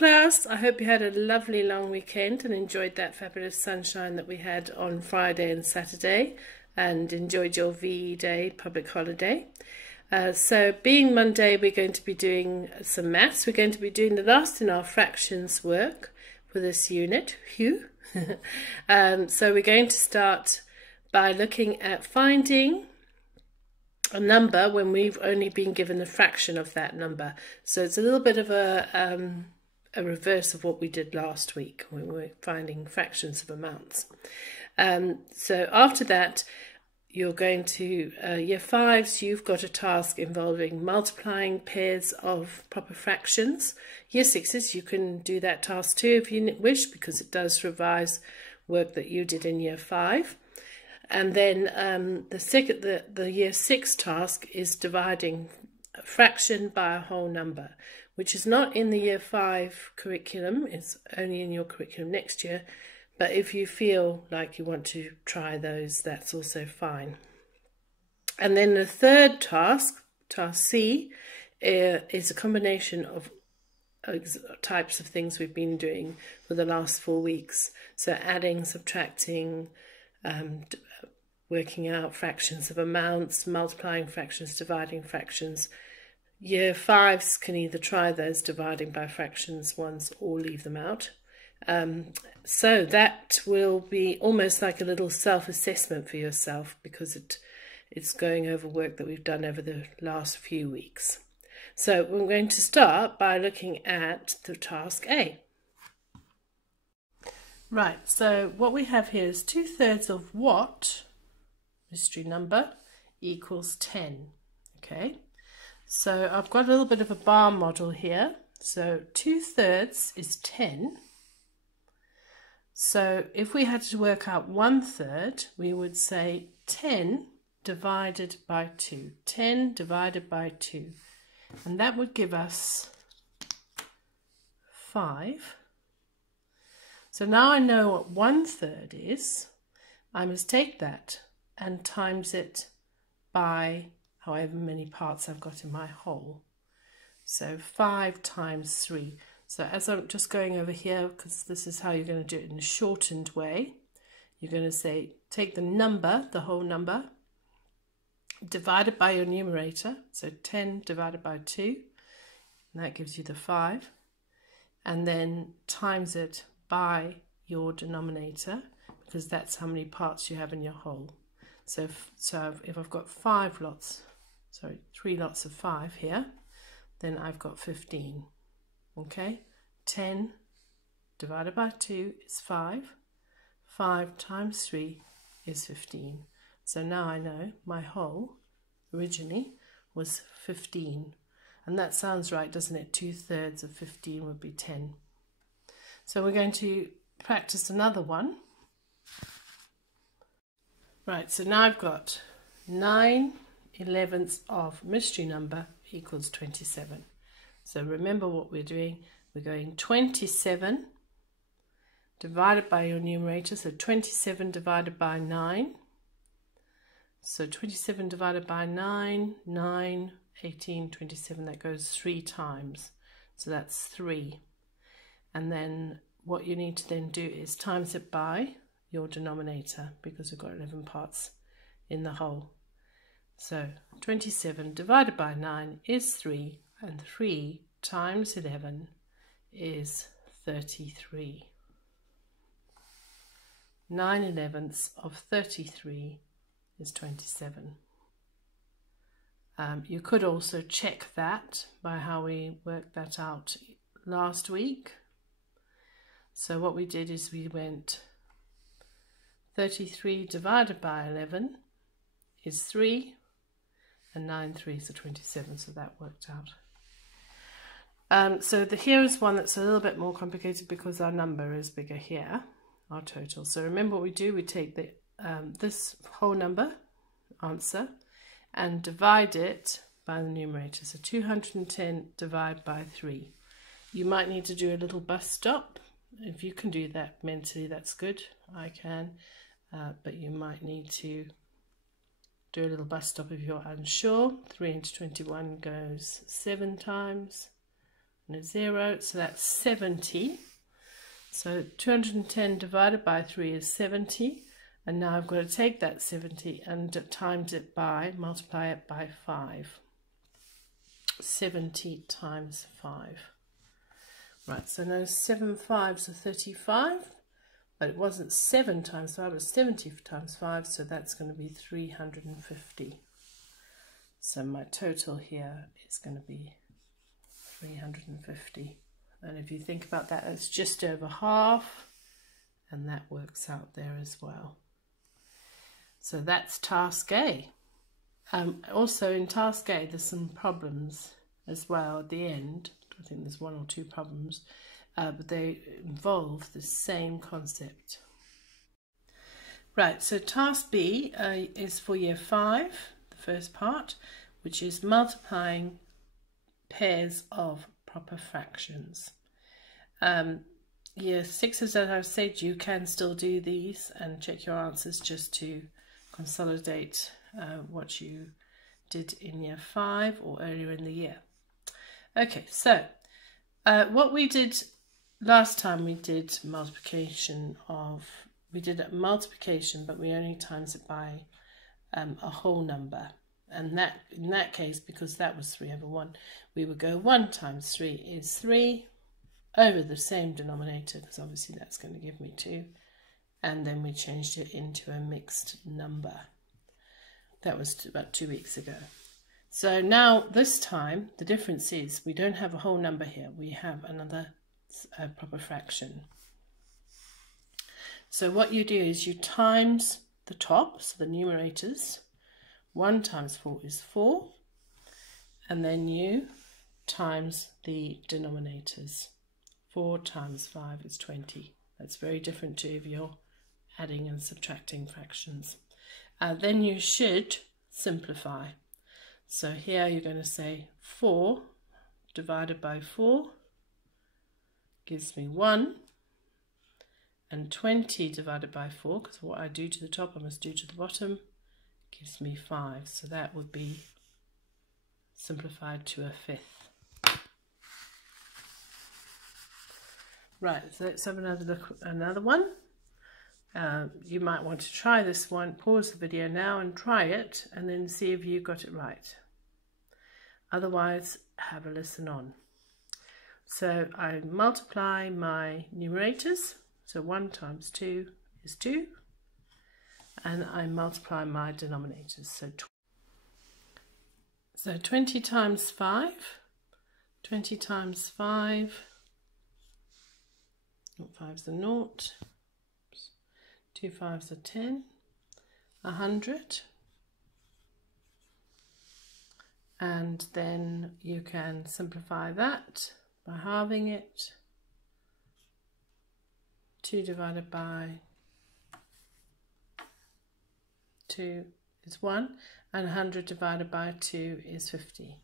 Class. I hope you had a lovely long weekend and enjoyed that fabulous sunshine that we had on Friday and Saturday, and enjoyed your VE Day public holiday. So being Monday, we're going to be doing some maths. We're going to be doing the last in our fractions work for this unit. Phew. So we're going to start by looking at finding a number when we've only been given a fraction of that number. So it's a little bit of a reverse of what we did last week when we were finding fractions of amounts. So after that, you're going to year 5s, you've got a task involving multiplying pairs of proper fractions. Year 6s, you can do that task too if you wish, because it does revise work that you did in year 5. And then the year 6 task is dividing a fraction by a whole number, which is not in the year 5 curriculum. It's only in your curriculum next year. But if you feel like you want to try those, that's also fine. And then the third task, task C, is a combination of types of things we've been doing for the last 4 weeks. So adding, subtracting, working out fractions of amounts, multiplying fractions, dividing fractions. Year 5s can either try those dividing by fractions ones or leave them out. So that will be almost like a little self-assessment for yourself, because it's going over work that we've done over the last few weeks. So we're going to start by looking at the task A. Right, so what we have here is 2/3 of what, mystery number, equals 10. Okay, so I've got a little bit of a bar model here. So 2/3 is 10. So if we had to work out 1/3, we would say 10 divided by 2. 10 divided by 2. And that would give us 5. So now I know what 1/3 is. I must take that and times it by however many parts I've got in my whole. So 5 times 3. So as I'm just going over here, because this is how you're going to do it in a shortened way, you're going to say, take the number, the whole number, divided by your numerator, so 10 divided by 2, and that gives you the 5, and then times it by your denominator, because that's how many parts you have in your whole. So if I've got 3 lots of 5 here, then I've got 15. Okay, 10 divided by 2 is 5. 5 times 3 is 15. So now I know my whole originally was 15. And that sounds right, doesn't it? 2/3 of 15 would be 10. So we're going to practice another one. Right, so now I've got 9/11 of mystery number equals 27. So remember what we're doing. We're going 27 divided by your numerator. So 27 divided by 9. So 27 divided by 9, 9, 18, 27. That goes 3 times. So that's 3. And then what you need to then do is times it by your denominator, because we've got 11 parts in the whole. So 27 divided by 9 is 3. And 3 times 11 is 33. 9/11 of 33 is 27. You could also check that by how we worked that out last week. So what we did is we went 33 divided by 11 is 3, and 9 3s are 27, so that worked out. So here is one that's a little bit more complicated because our number is bigger here, our total. So remember what we do, we take the this whole number, answer, and divide it by the numerator. So 210 divided by 3. You might need to do a little bus stop. If you can do that mentally, that's good. I can, but you might need to do a little bus stop if you're unsure. 3 into 21 goes 7 times. and a 0, so that's 70. So 210 divided by 3 is 70, and now I've got to take that 70 and times it by, multiply it by 5. 70 times 5. Right, so now 7 5s are 35, but it wasn't 7 times 5, it was 70 times 5, so that's going to be 350. So my total here is going to be 350. And if you think about that, it's just over half, and that works out there as well. So that's task A. Also in task A, there's some problems as well at the end. I think there's 1 or 2 problems, but they involve the same concept. Right, so task B is for year 5, the first part, which is multiplying pairs of proper fractions. Year 6, as I've said, you can still do these and check your answers just to consolidate what you did in year 5 or earlier in the year. Okay, so what we did last time, we did multiplication, but we only times it by a whole number. And that, in that case, because that was 3 over 1, we would go 1 times 3 is 3 over the same denominator, because obviously that's going to give me 2. And then we changed it into a mixed number. That was about 2 weeks ago. So now this time, the difference is we don't have a whole number here. We have another proper fraction. So what you do is you times the top, so the numerators. 1 times 4 is 4, and then you times the denominators. 4 times 5 is 20. That's very different to if you're adding and subtracting fractions. Then you should simplify. So here you're going to say 4 divided by 4 gives me 1, and 20 divided by 4, because what I do to the top I must do to the bottom, gives me 5. So that would be simplified to a fifth. Right, so let's have another look at another one. You might want to try this one. Pause the video now and try it, and then see if you got it right. Otherwise, have a listen on. So I multiply my numerators. So 1 times 2 is 2. And I multiply my denominators. So 20 times 5. 20 times 5. 5's a 0. 2 5's are 10. 100. And then you can simplify that by halving it. 2 divided by 2 is 1, and 100 divided by 2 is 50.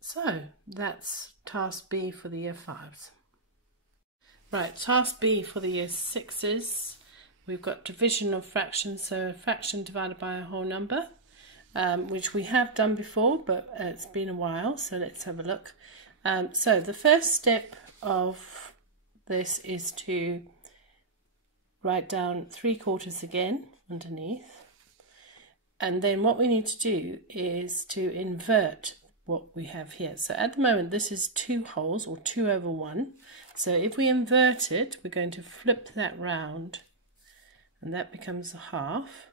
So that's task B for the year 5s. Right, task B for the year 6s. We've got division of fractions, so a fraction divided by a whole number, which we have done before, but it's been a while, so let's have a look. So the first step of this is to write down 3/4 again underneath, and then what we need to do is to invert what we have here. So at the moment this is 2 wholes, or 2 over 1. So if we invert it, we're going to flip that round, and that becomes a half.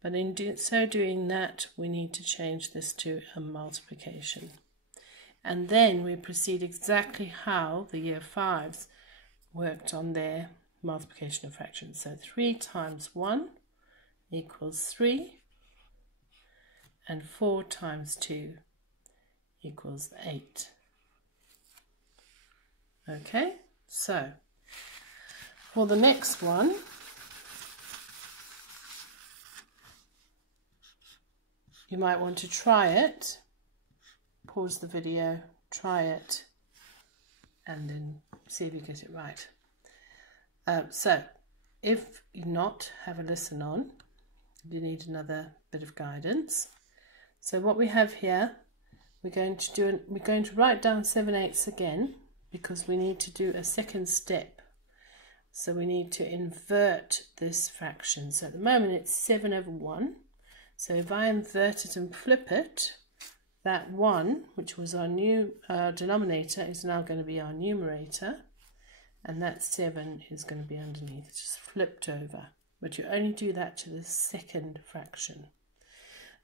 But in doing that, we need to change this to a multiplication. And then we proceed exactly how the year 5s worked on their multiplication of fractions. So 3 times 1 equals 3, and 4 times 2 equals 8. Okay, so for the next one, you might want to try it, pause the video, try it, and then see if you get it right. So if you not, have a listen on, you need another bit of guidance. So what we have here, we're going to write down 7/8 again, because we need to do a second step. So we need to invert this fraction. So at the moment it's 7/1. So if I invert it and flip it, that 1, which was our new denominator, is now going to be our numerator, and that 7 is going to be underneath, just flipped over. But you only do that to the second fraction.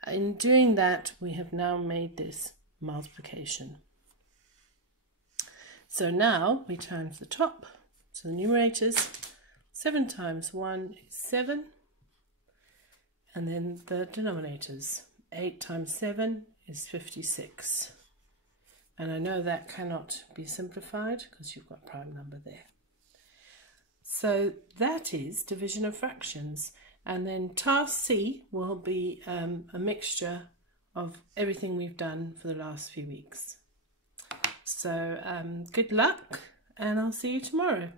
In doing that, we have now made this multiplication. So now we times the top. So the numerators, 7 times 1 is 7. And then the denominators, 8 times 7 is 56. And I know that cannot be simplified because you've got a prime number there. So that is division of fractions. And then task C will be a mixture of everything we've done for the last few weeks. So good luck, and I'll see you tomorrow.